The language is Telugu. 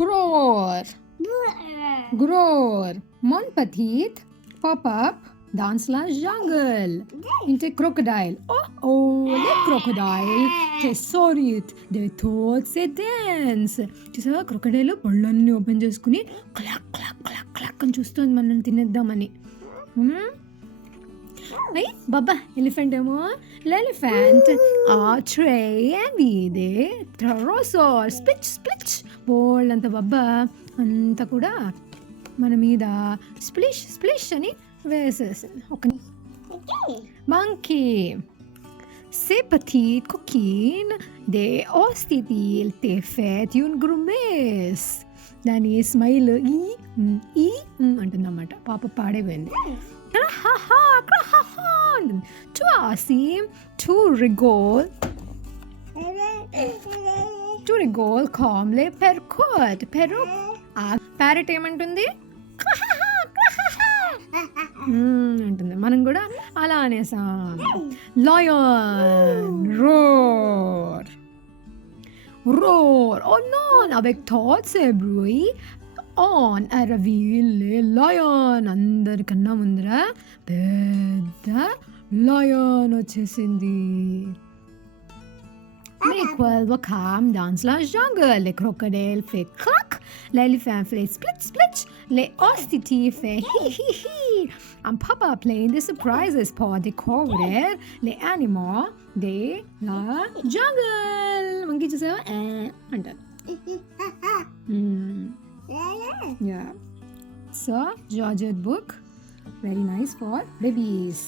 Groarr. Groarr. Mon petit pop up dance la jungle. Inte crocodile. Le crocodile. Te sorry. They thought say dance. చూసావా క్రొకడైల్ పళ్ళన్నీ ఓపెన్ చేసుకుని క్లాక్ క్లాక్ క్లాక్ క్లాక్ అని చూస్తుంది మనల్ని తినేద్దామని. బాబా ఎలిఫెంట్ ఏమో ఎలిఫెంట్ ట్రే ఇదే ట్రోసోర్ స్పిచ్ స్ప్లిచ్ బోల్డ్ అంత బాబా అంతా కూడా మన మీద స్ప్లిష్ స్ప్లిష్ అని వేసేసింది. ఒక monkey C'est petit coquine de ostitil te fet un grumes. దాని స్మైల్ ఈ అంటుందన్నమాట. పాప పాడైపోయింది. To asim to rigol calmly percot peruk parrot ఏమంటుంది అంటుంది. మనం కూడా అలా అనేసాం. Lion roar roar. Oh no, avec tot se bruit on అరవిల్లే లయన్. అందరికన్నా ముందర పెద్ద లయన్ వచ్చేసింది. L'équelle va calme dans la jungle. Les crocodiles fait clac. L'éléphant fait split split. Les ostriches fait hi hi hi. And Papa playing the surprises pour découvrir les animaux de la jungle. Monkey just and yeah. So Georgette book, very nice for babies.